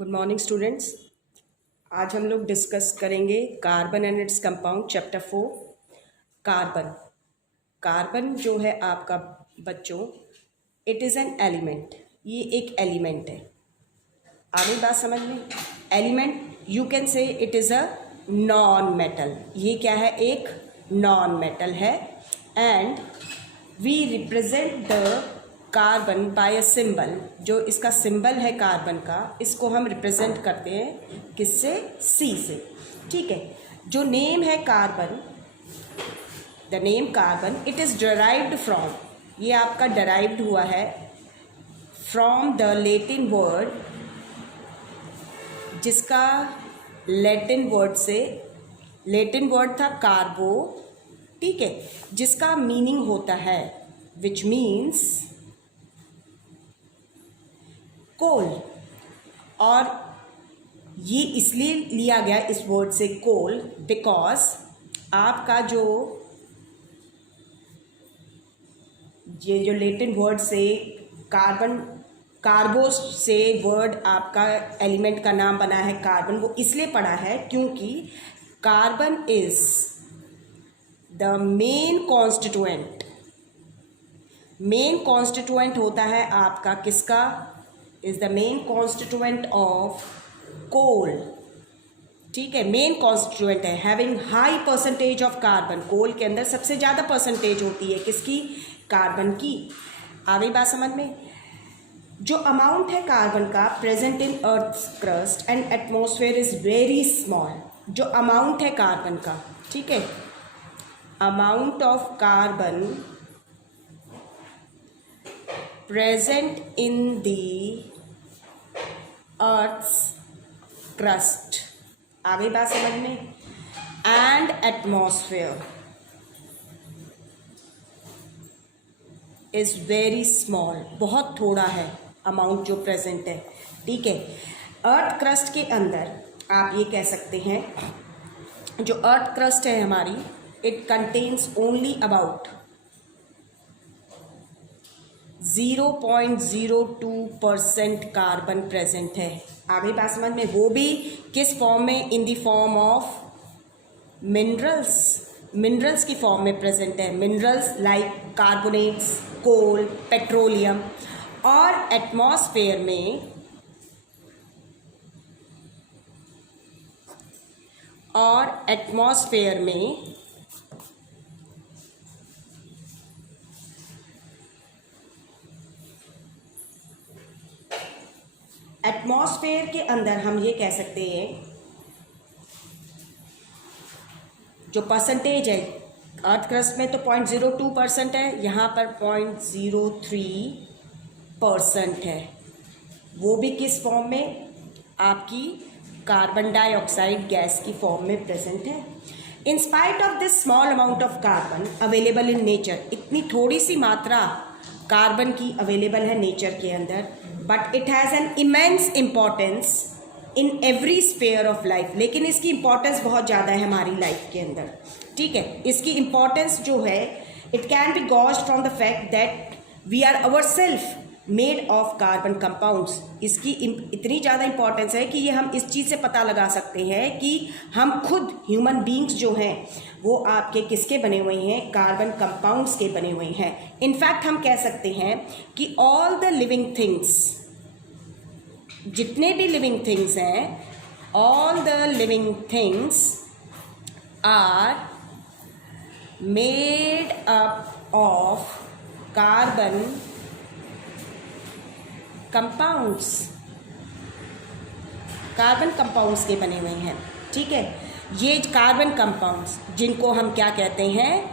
Good morning students. आज हम लोग डिस्कस करेंगे carbon and its compound chapter 4। Carbon carbon जो है आपका बच्चों, इट इज़ एन एलिमेंट। ये एक एलिमेंट है। आगे बात समझ में? Element you can say it is a non metal. ये क्या है? एक नॉन मेटल है। And we represent the carbon by a symbol. जो इसका सिंबल है कार्बन का, इसको हम रिप्रेजेंट करते हैं किससे? सी से। ठीक है। जो नेम है carbon, the name carbon, it is derived from, ये आपका डिराइव्ड हुआ है फ्रॉम द लैटिन वर्ड, जिसका लैटिन वर्ड से, लैटिन वर्ड था कार्बो, ठीक है, जिसका मीनिंग होता है, विच मीन्स कोल। और ये इसलिए लिया गया इस वर्ड से कोल बिकॉज आपका जो ये जो लैटिन वर्ड से कार्बन, कार्बोस से वर्ड आपका एलिमेंट का नाम बना है कार्बन, वो इसलिए पड़ा है क्योंकि carbon is the main constituent. Main constituent होता है आपका किसका? Is the main constituent of coal. ठीक है, मेन कॉन्स्टिट्यूएंट है। Having high percentage of carbon, coal के अंदर सबसे ज़्यादा परसेंटेज होती है किसकी? कार्बन की। आ गई बात समझ में? जो अमाउंट है कार्बन का present in earth crust and atmosphere is very small. जो अमाउंट है कार्बन का, ठीक है, amount of carbon present in the earth's crust, आ गई बात समझ में, and atmosphere is very small, बहुत थोड़ा है अमाउंट जो प्रेजेंट है। ठीक है। अर्थ क्रस्ट के अंदर आप ये कह सकते हैं, जो अर्थ क्रस्ट है हमारी, it contains only about 0.02% carbon present है। आ गई बात समझ में? वो भी किस फॉर्म में? इन the form of minerals. Minerals की फॉर्म में प्रेजेंट है। मिनरल्स लाइक कार्बोनेट्स, कोल, पेट्रोलियम। और एटमॉस्फेयर में, और एटमॉस्फेयर में एटमॉस्फेयर के अंदर हम ये कह सकते हैं, जो परसेंटेज है अर्थ क्रस्ट में तो 0.02% है, यहाँ पर 0.03% है। वो भी किस फॉर्म में? आपकी कार्बन डाइऑक्साइड गैस की फॉर्म में प्रेजेंट है। In spite of this small amount of carbon available in nature, इतनी थोड़ी सी मात्रा कार्बन की अवेलेबल है नेचर के अंदर, but it has an immense importance in every sphere of life. लेकिन इसकी इम्पॉर्टेंस बहुत ज़्यादा है हमारी लाइफ के अंदर। ठीक है। इसकी इम्पॉर्टेंस जो है, it can be gauged from the fact that we are our self made of carbon compounds. इसकी इतनी ज़्यादा इंपॉर्टेंस है कि ये हम इस चीज़ से पता लगा सकते हैं कि हम खुद ह्यूमन बींग्स जो हैं वो आपके किसके बने हुए हैं? कार्बन कंपाउंड्स के बने हुए हैं। इनफैक्ट हम कह सकते हैं कि ऑल द लिविंग थिंग्स, जितने भी लिविंग थिंग्स हैं, all the living things are made up of carbon compounds. Carbon compounds के बने हुए हैं। ठीक है। ये कार्बन कंपाउंड्स जिनको हम क्या कहते हैं?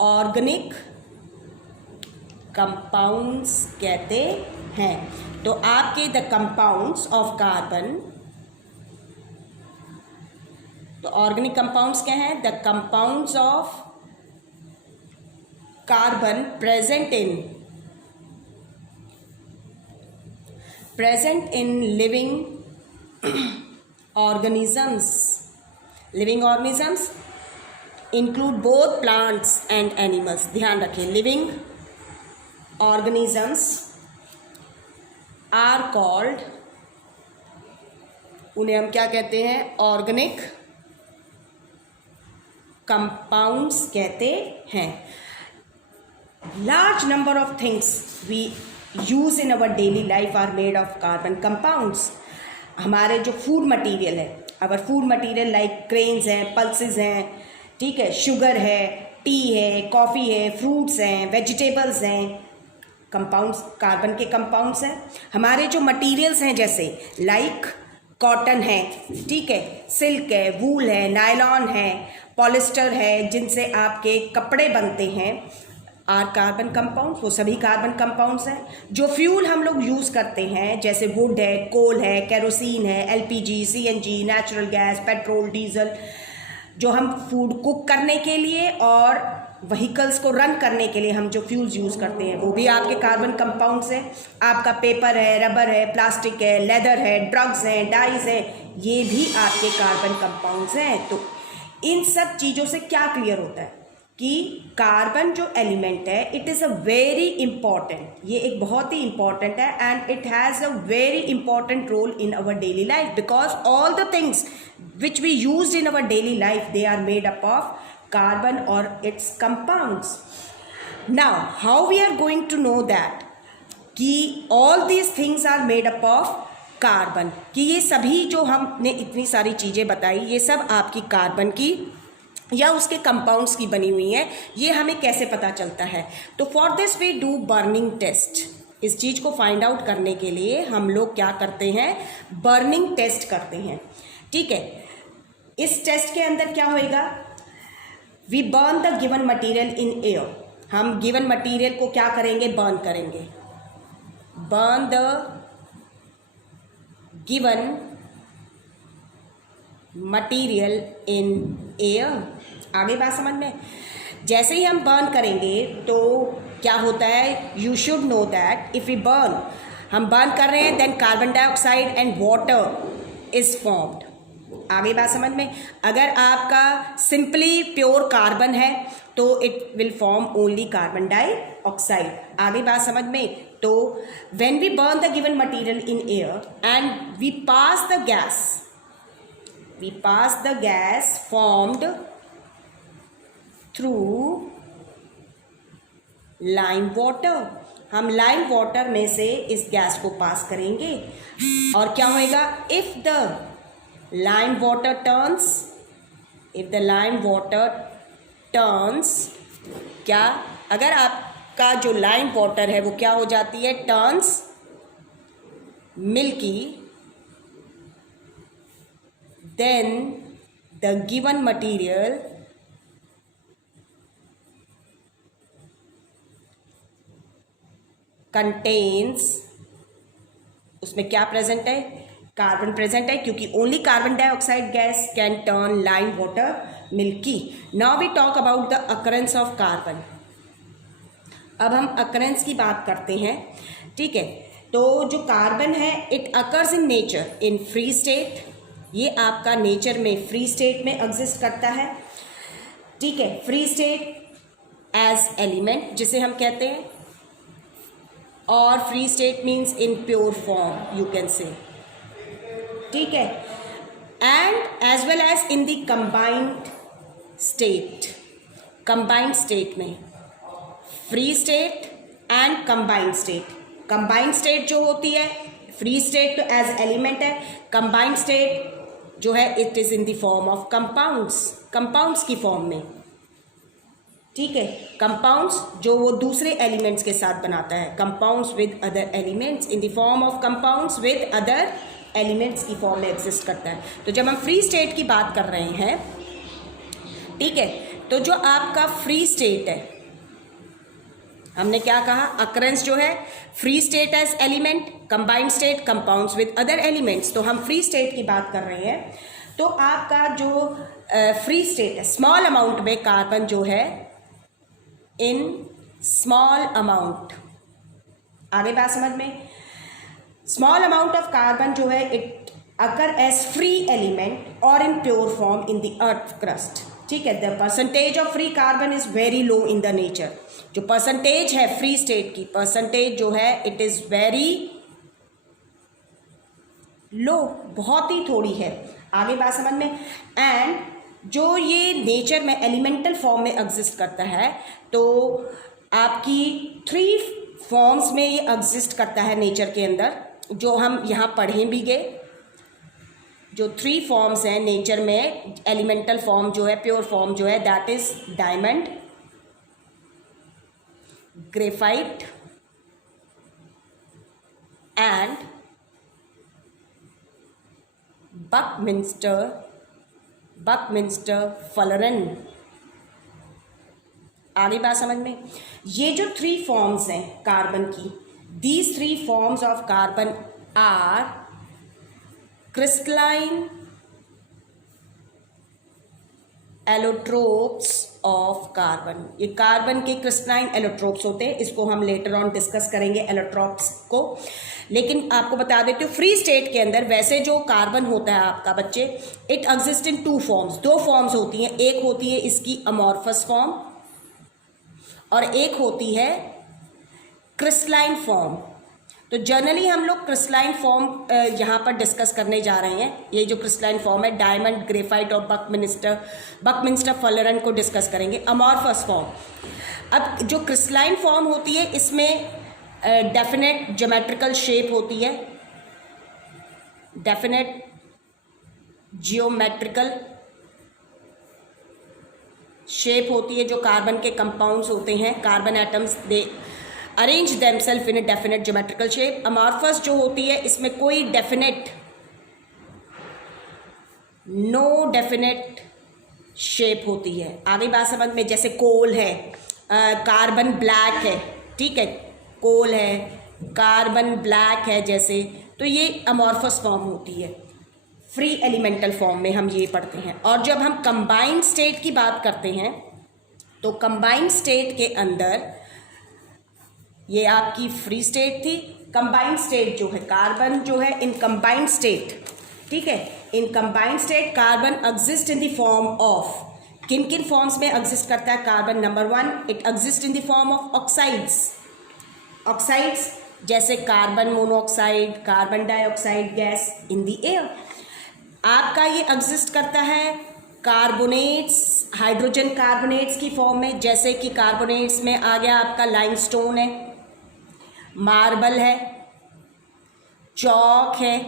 ऑर्गेनिक कंपाउंड्स कहते हैं। तो आपके द कंपाउंड्स ऑफ कार्बन, तो ऑर्गेनिक कंपाउंड्स क्या हैं? The compounds of carbon present in living organisms. Living organisms include both plants and animals. ध्यान रखें, लिविंग organisms आर कॉल्ड, उन्हें हम क्या कहते हैं, ऑर्गेनिक कंपाउंड्स कहते हैं। Large number of things we use in our daily life are made of carbon compounds. हमारे जो फूड मटेरियल है, our food material like grains हैं, पल्सेस हैं, ठीक है, शुगर है, टी है, कॉफ़ी है, फ्रूट्स हैं, वेजिटेबल्स हैं, कंपाउंड्स कार्बन के कंपाउंड्स हैं। हमारे जो मटेरियल्स हैं जैसे लाइक कॉटन है, ठीक है, सिल्क है, वूल है, नायलॉन है, पॉलिस्टर है, जिनसे आपके कपड़े बनते हैं, आर कार्बन कंपाउंड्स, वो सभी कार्बन कंपाउंड्स हैं। जो फ्यूल हम लोग यूज़ करते हैं जैसे वुड है, कोल है, केरोसिन है, LPG, CNG, natural gas, petrol, diesel, जो हम फूड कुक करने के लिए और व्हीकल्स को रन करने के लिए हम जो फ्यूल्स यूज़ करते हैं वो भी आपके कार्बन कंपाउंड्स हैं। आपका पेपर है, रबर है, प्लास्टिक है, लेदर है, ड्रग्स हैं, डाइज हैं, ये भी आपके कार्बन कंपाउंड्स हैं। तो इन सब चीज़ों से क्या क्लियर होता है कि कार्बन जो एलिमेंट है it is a very important, ये एक बहुत ही इंपॉर्टेंट है and it has a very important role in our daily life because all the things which we used in our daily life they are made up of carbon or its compounds. Now how we are going to know that कि all these things are made up of carbon, कि ये सभी जो हमने इतनी सारी चीज़ें बताई ये सब आपकी कार्बन की या उसके कंपाउंड्स की बनी हुई हैं, ये हमें कैसे पता चलता है? तो for this we do burning test. इस चीज़ को फाइंड आउट करने के लिए हम लोग क्या करते हैं, बर्निंग टेस्ट करते हैं, ठीक है। इस टेस्ट के अंदर क्या होएगा, we burn the given material in air, हम गिवन मटेरियल को क्या करेंगे, बर्न करेंगे, burn the given material in air. आगे बात समझ में? जैसे ही हम बर्न करेंगे तो क्या होता है, you should know that if we burn, हम बर्न कर रहे हैं then carbon dioxide and water is formed. आगे बात समझ में? अगर आपका सिंपली प्योर कार्बन है तो it will form only carbon dioxide. आगे बात समझ में? तो when we burn the given material in air and we pass the gas, we pass the gas formed through lime water, हम लाइम वाटर में से इस गैस को पास करेंगे और क्या होएगा, if the lime water turns, if the lime water turns, क्या अगर आपका जो लाइम वाटर है वो क्या हो जाती है, turns milky, then the given material contains, उसमें क्या प्रेजेंट है, कार्बन प्रेजेंट है, क्योंकि only carbon dioxide gas can turn lime water milky. Now we talk about the occurrence of carbon. अब हम अकरेंस की बात करते हैं, ठीक है। तो जो कार्बन है it occurs in nature in free state, ये आपका नेचर में फ्री स्टेट में एग्जिस्ट करता है, ठीक है, फ्री स्टेट एज एलिमेंट जिसे हम कहते हैं, और free state means in pure form you can say, ठीक है, and as well as in the combined state. Combined state में free state and combined state, combined state जो होती है, फ्री स्टेट तो एज एलिमेंट है, कंबाइंड स्टेट जो है it is in the form of compounds, compounds की form में, ठीक है, कंपाउंड्स जो वो दूसरे एलिमेंट्स के साथ बनाता है, compounds with other elements, in the form of compounds with other elements की फॉर्म में एग्जिस्ट करता है। तो जब हम फ्री स्टेट की बात कर रहे हैं, ठीक है, तो जो आपका फ्री स्टेट है, हमने क्या कहा, अकरेंस जो है free state as element, combined state compounds with other elements. तो हम फ्री स्टेट की बात कर रहे हैं, तो आपका जो फ्री स्टेट है, स्मॉल अमाउंट में कार्बन जो है इन स्मॉल अमाउंट, आगे बात समझ में, स्मॉल अमाउंट ऑफ कार्बन जो है it occur as free element और in pure form in the earth crust, ठीक है। The percentage of free carbon is very low in the nature, जो परसेंटेज है फ्री स्टेट की, परसेंटेज जो है इट इज़ वेरी लो, बहुत ही थोड़ी है। आगे बात समझ में। एंड जो ये नेचर में एलिमेंटल फॉर्म में एग्जिस्ट करता है, तो आपकी 3 फॉर्म्स में ये एग्जिस्ट करता है नेचर के अंदर, जो हम यहाँ पढ़े भी गए। जो 3 फॉर्म्स हैं नेचर में, एलिमेंटल फॉर्म जो है, प्योर फॉर्म जो है, that is diamond, graphite and buckminsterfullerene. आगे बात समझ में। ये जो 3 फॉर्म्स हैं कार्बन की, these 3 forms of carbon are crystalline allotropes of carbon. ये कार्बन के क्रिस्टलाइन एलोट्रोप्स होते हैं, इसको हम लेटर ऑन डिस्कस करेंगे एलोट्रोप्स को। लेकिन आपको बता देती हूँ, फ्री स्टेट के अंदर वैसे जो कार्बन होता है आपका बच्चे, it exist in 2 forms. 2 forms होती हैं, एक होती है इसकी अमॉर्फस फॉर्म और एक होती है क्रिस्टलाइन फॉर्म। तो जनरली हम लोग क्रिस्टलाइन फॉर्म यहाँ पर डिस्कस करने जा रहे हैं। ये जो क्रिस्टलाइन फॉर्म है, डायमंड, ग्रेफाइट और बकमिंस्टर फलरन को डिस्कस करेंगे। अमॉर्फस फॉर्म, अब जो क्रिस्टलाइन फॉर्म होती है इसमें डेफिनेट ज्योमेट्रिकल शेप होती है, डेफिनेट जियोमेट्रिकल शेप होती है। जो कार्बन के कंपाउंड्स होते हैं, carbon atoms, they arrange themselves in a definite geometrical shape. Amorphous जो होती है इसमें कोई डेफिनेट, नो डेफिनेट शेप होती है। आगे बात समझ में। जैसे कोल है, कार्बन ब्लैक है, ठीक है, कोल है, कार्बन ब्लैक है जैसे, तो ये अमॉर्फस फॉर्म होती है। फ्री एलिमेंटल फॉर्म में हम ये पढ़ते हैं। और जब हम कंबाइंड स्टेट की बात करते हैं, तो कंबाइंड स्टेट के अंदर, ये आपकी फ्री स्टेट थी। कंबाइंड स्टेट जो है, कार्बन जो है इन कंबाइंड स्टेट, ठीक है, in combined state carbon exist in the form of, किन किन फॉर्म्स में एग्जिस्ट करता है carbon? Number 1, it exist in the form of oxides. Oxides जैसे carbon monoxide, carbon dioxide gas in the air. आपका ये एग्जिस्ट करता है कार्बोनेट्स, हाइड्रोजन कार्बोनेट्स की फॉर्म में। जैसे कि कार्बोनेट्स में आ गया आपका लाइमस्टोन है, मार्बल है, चौक है,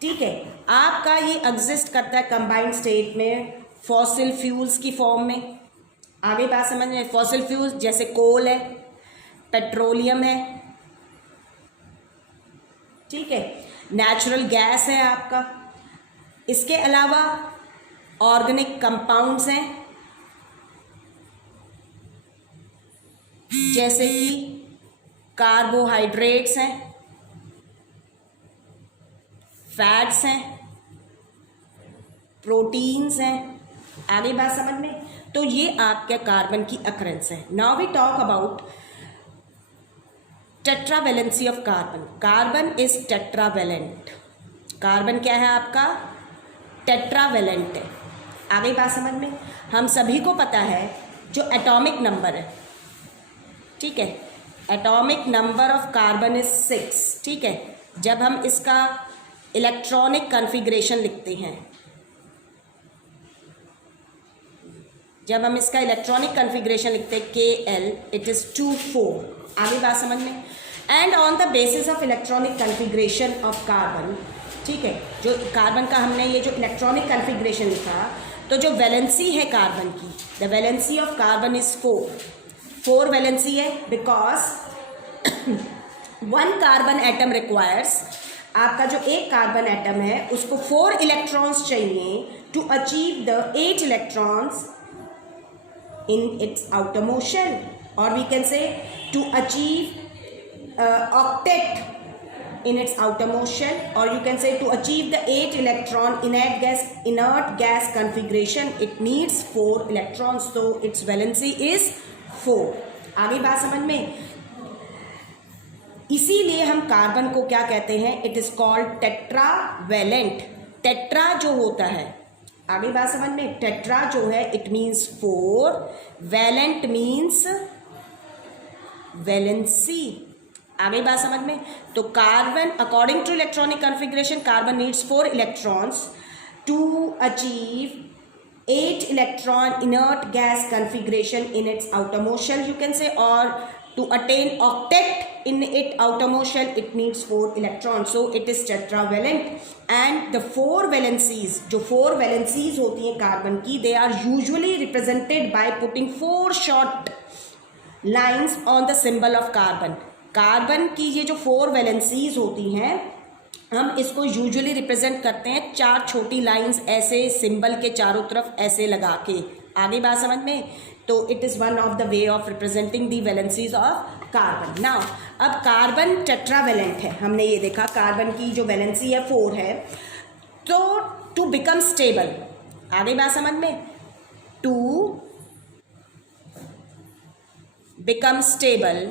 ठीक है। आपका ये एग्जिस्ट करता है कंबाइंड स्टेट में फॉसिल फ्यूल्स की फॉर्म में। आगे बात समझ में। फॉसिल फ्यूल्स जैसे कोल है, पेट्रोलियम है, ठीक है, नेचुरल गैस है आपका। इसके अलावा ऑर्गेनिक कंपाउंड्स हैं, जैसे कि कार्बोहाइड्रेट्स हैं, फैट्स हैं, प्रोटीन्स हैं। आगे बात समझ में। तो ये आपके कार्बन की अकरेंस है। Now we talk about tetravalency of carbon. Carbon is tetravalent. Carbon क्या है आपका? टेट्रावेलेंट है। आगे बात समझ में। हम सभी को पता है जो एटॉमिक नंबर है, ठीक है, atomic number of carbon is 6, ठीक है। जब हम इसका इलेक्ट्रॉनिक कॉन्फ़िगरेशन लिखते हैं, जब हम इसका इलेक्ट्रॉनिक कॉन्फ़िगरेशन लिखते हैं KL, इट इज़ 2,4। आगे बात समझ में। And on the basis of electronic configuration of carbon, ठीक है, जो कार्बन का हमने ये जो इलेक्ट्रॉनिक कॉन्फ़िगरेशन लिखा, तो जो वैलेंसी है कार्बन की, the valency of carbon is 4 valency है, बिकॉज 1 कार्बन एटम रिक्वायर्स, आपका जो एक कार्बन एटम है उसको 4 इलेक्ट्रॉन्स चाहिए to achieve the 8 electrons in its outer motion, or we can say to achieve octet in its outer motion, or you can say to achieve the 8 electron inert gas configuration, it needs 4 electrons, so its valency is 4। आगे बात समझ में। इसीलिए हम carbon को क्या कहते हैं? It is called tetravalent. Tetra जो होता है, आगे बात समझ में, टेट्रा जो है it means 4, valent means valency. आगे बात समझ में? तो carbon, according to electronic configuration, carbon needs 4 electrons to achieve 8 electron inert gas configuration in its outermost shell, you can say, or to attain octet in its outermost shell it needs 4 electrons, so it is tetravalent. And the 4 valencies, जो 4 valencies होती हैं carbon की, they are usually represented by putting 4 short lines on the symbol of carbon. Carbon की ये जो 4 valencies होती हैं, हम इसको यूजुअली रिप्रेजेंट करते हैं 4 छोटी लाइंस ऐसे सिंबल के चारों तरफ ऐसे लगा के। आगे बात समझ में? तो it is one of the way of representing the valencies of carbon. Now अब कार्बन टेट्रावेलेंट है, हमने ये देखा कार्बन की जो वैलेंसी है 4 है। तो टू बिकम स्टेबल, आगे बात समझ में? टू बिकम स्टेबल,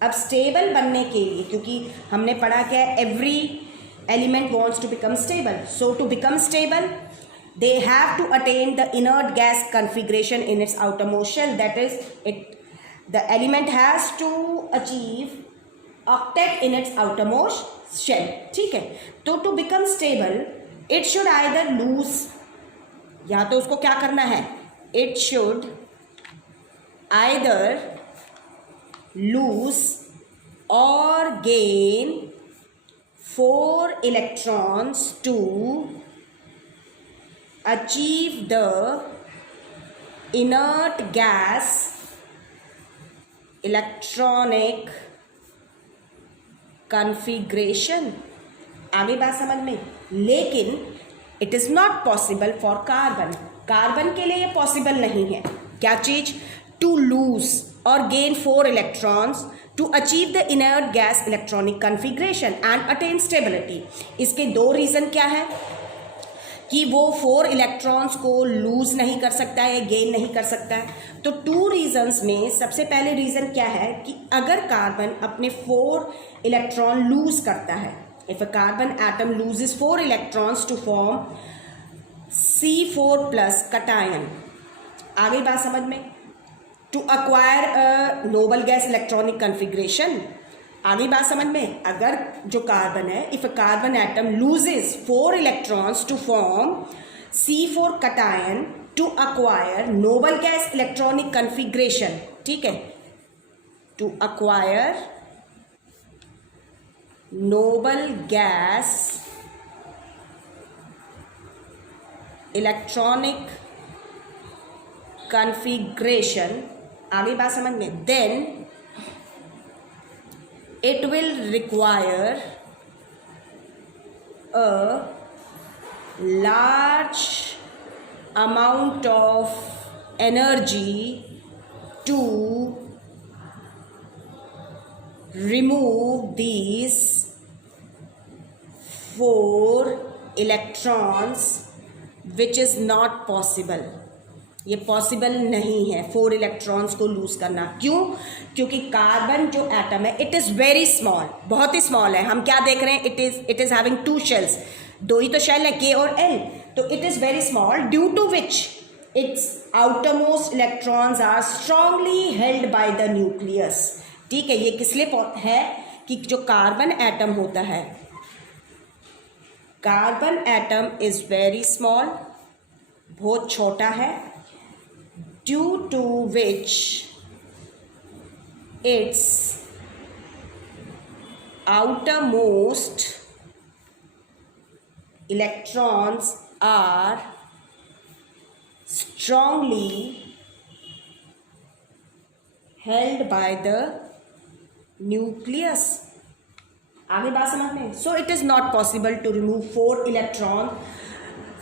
अब स्टेबल बनने के लिए, क्योंकि हमने पढ़ा क्या है, every element wants to become stable, so to become stable they have to attain the inert gas configuration in its outermost shell, that is it, the element has to achieve octet in its outermost shell, ठीक है। तो to become stable it should either lose, या तो उसको क्या करना है, it should either lose or gain 4 electrons to achieve the inert gas electronic configuration। आगे बात समझ में? लेकिन it is not possible for carbon, carbon के लिए ये पॉसिबल नहीं है। क्या चीज? To lose or gain 4 electrons to achieve the inert gas electronic configuration and attain stability। इसके 2 रीज़न क्या है कि वो 4 इलेक्ट्रॉन्स को लूज नहीं कर सकता है, गेन नहीं कर सकता है। तो 2 रीजन्स में सबसे पहले रीज़न क्या है कि अगर कार्बन अपने 4 इलेक्ट्रॉन लूज करता है, if a carbon atom loses 4 electrons to form C4+ cation, आगे बात समझ में? To acquire a noble gas electronic configuration, आगे बात समझ में? अगर जो कार्बन है, if a carbon atom loses 4 electrons to form C4 cation to acquire noble gas electronic configuration, ठीक है, to acquire noble gas electronic configuration, आगे बात समझ में? Then it will require a large amount of energy to remove these 4 electrons, which is not possible. ये possible नहीं है 4 electrons को लूज करना। क्यों? क्योंकि कार्बन जो एटम है इट इज़ वेरी स्मॉल, बहुत ही स्मॉल है। हम क्या देख रहे हैं, इट इज़ हैविंग 2 शेल्स, 2 ही तो शेल है, K और L। तो it is very small, due to which its outermost electrons are strongly held by the nucleus, ठीक है। ये किस लिए है कि जो कार्बन एटम होता है, carbon atom is very small, बहुत छोटा है, due to which its outermost electrons are strongly held by the nucleus। आगे बात समझ में? So it is not possible to remove 4 electron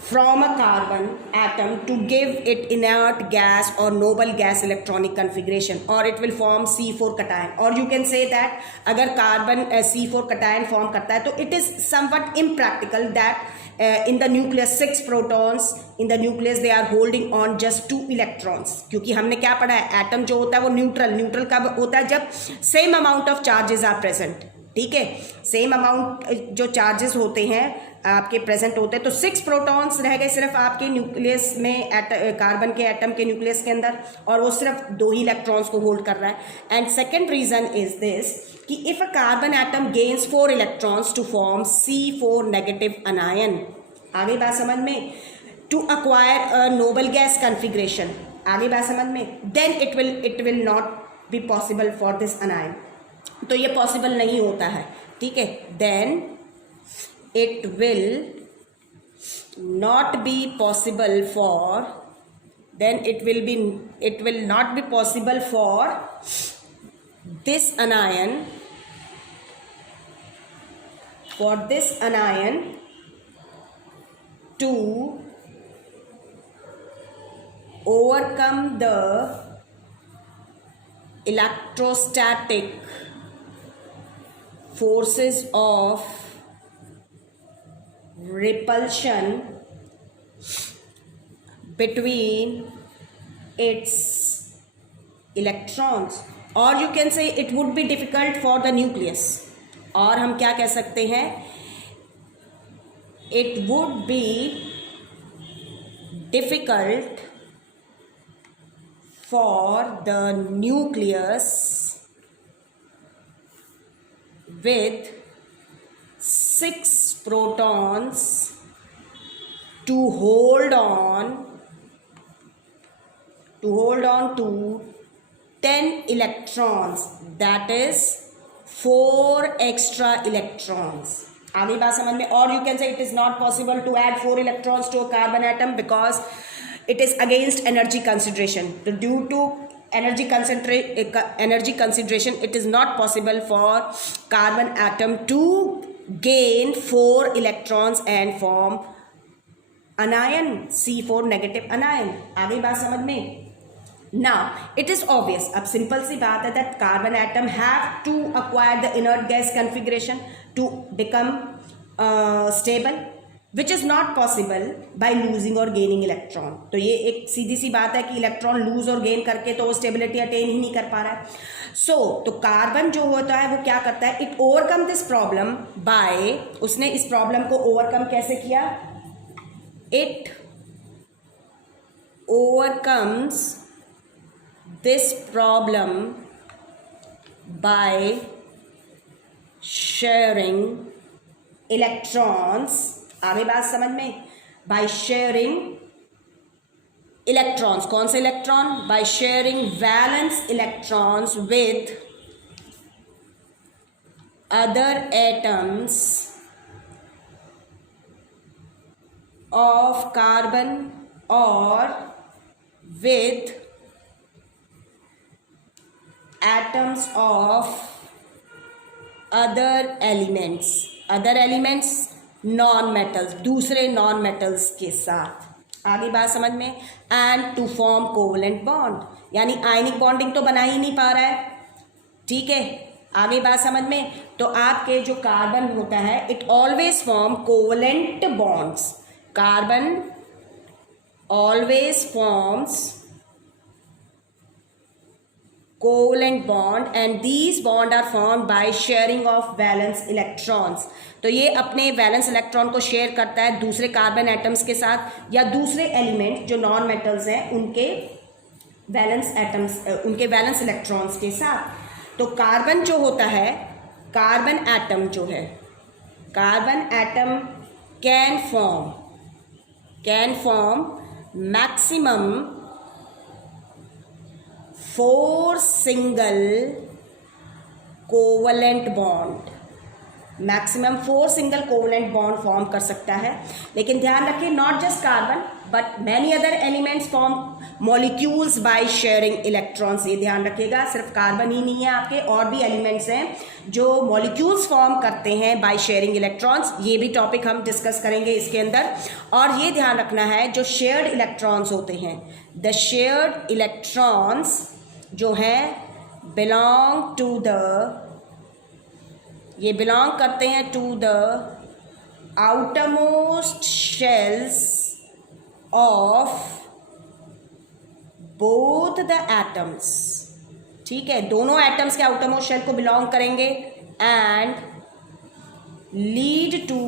from a carbon atom to give it inert gas or noble gas electronic configuration, or it will form C4 cation, or you can say that अगर carbon C4 cation form करता है तो it is somewhat impractical that in the nucleus 6 protons in the nucleus they are holding on just 2 electrons। क्योंकि हमने क्या पढ़ा है, atom जो होता है वो न्यूट्रल कब होता है, जब same amount of charges are present, ठीक है, सेम अमाउंट जो चार्जेस होते हैं आपके प्रेजेंट होते हैं, तो 6 प्रोटॉन्स रह गए सिर्फ आपके न्यूक्लियस में, कार्बन के एटम के न्यूक्लियस के अंदर, और वो सिर्फ 2 ही इलेक्ट्रॉन्स को होल्ड कर रहा है। And second reason is this कि if a carbon atom gains 4 electrons to form C4 negative anion, आगे बात समझ में, to acquire a noble gas configuration, आगे बात समझ में, then it will not be possible for this anion, तो ये पॉसिबल नहीं होता है, ठीक है। Then it will not be possible for, then it will not be possible for this anion, to overcome the electrostatic forces of repulsion between its electrons, or you can say it would be difficult for the nucleus, और हम क्या कह सकते हैं, it would be difficult for the nucleus with 6 protons to hold on to 10 electrons, that is 4 extra electrons. आगे बात समझ में, और you can say it is not possible to add 4 electrons to a carbon atom because it is against energy consideration. So due to energy consideration, it is not possible for carbon atom to gain 4 electrons and form anion, C4 negative anion. आगे बात समझ में. Now it is obvious, अब simple सी बात है that carbon atom have to acquire the inert gas configuration to become stable, which is not possible by losing or gaining electron. तो ये एक सीधी सी बात है कि इलेक्ट्रॉन लूज और गेन करके तो वो स्टेबिलिटी अटेन ही नहीं कर पा रहा है. तो कार्बन जो होता है वो क्या करता है, it overcome this problem by, उसने इस प्रॉब्लम को ओवरकम कैसे किया, it overcomes this problem by sharing electrons. आगे बात समझ में, बाय शेयरिंग इलेक्ट्रॉन्स, कौन से electron, by sharing valence electrons with other atoms of carbon और with atoms of other elements non metals, दूसरे नॉन मेटल्स के साथ. आगे बात समझ में, and to form covalent bond, यानी आयनिक बॉन्डिंग तो बना ही नहीं पा रहा है, ठीक है. आगे बात समझ में, तो आपके जो कार्बन होता है it always form covalent bonds, carbon always forms covalent bond and these bonds are formed by sharing of valence electrons. तो ये अपने वैलेंस इलेक्ट्रॉन को शेयर करता है दूसरे कार्बन एटम्स के साथ या दूसरे एलिमेंट जो नॉन मेटल्स हैं उनके वैलेंस एटम्स, उनके वैलेंस इलेक्ट्रॉन्स के साथ. तो कार्बन जो होता है, कार्बन एटम जो है, carbon atom can form maximum 4 single covalent bond, maximum 4 single covalent bond form कर सकता है. लेकिन ध्यान रखिए, not just carbon but many other elements form molecules bye sharing electrons. ये ध्यान रखिएगा, सिर्फ कार्बन ही नहीं है, आपके और भी एलिमेंट्स हैं जो मॉलिक्यूल्स फॉर्म करते हैं बाय शेयरिंग इलेक्ट्रॉन्स. ये भी टॉपिक हम डिस्कस करेंगे इसके अंदर. और ये ध्यान रखना है, जो शेयर्ड इलेक्ट्रॉन्स होते हैं, द शेयर्ड इलेक्ट्रॉन्स जो हैं बिलोंग टू द, ये बिलोंग करते हैं to the outermost shells of both the atoms. ठीक है, दोनों एटम्स के आउटरमोस्ट शेल को बिलोंग करेंगे. and lead to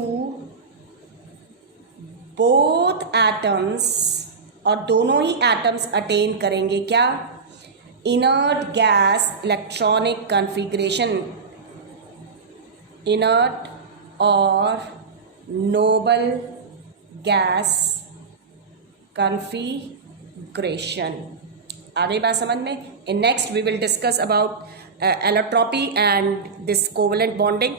both atoms, और दोनों ही एटम्स अटेन करेंगे क्या, inert gas electronic configuration, inert और नोबल गैस कॉन्फ़िगरेशन। आ गई बात समझ में? In next we will discuss about allotropy and this covalent bonding.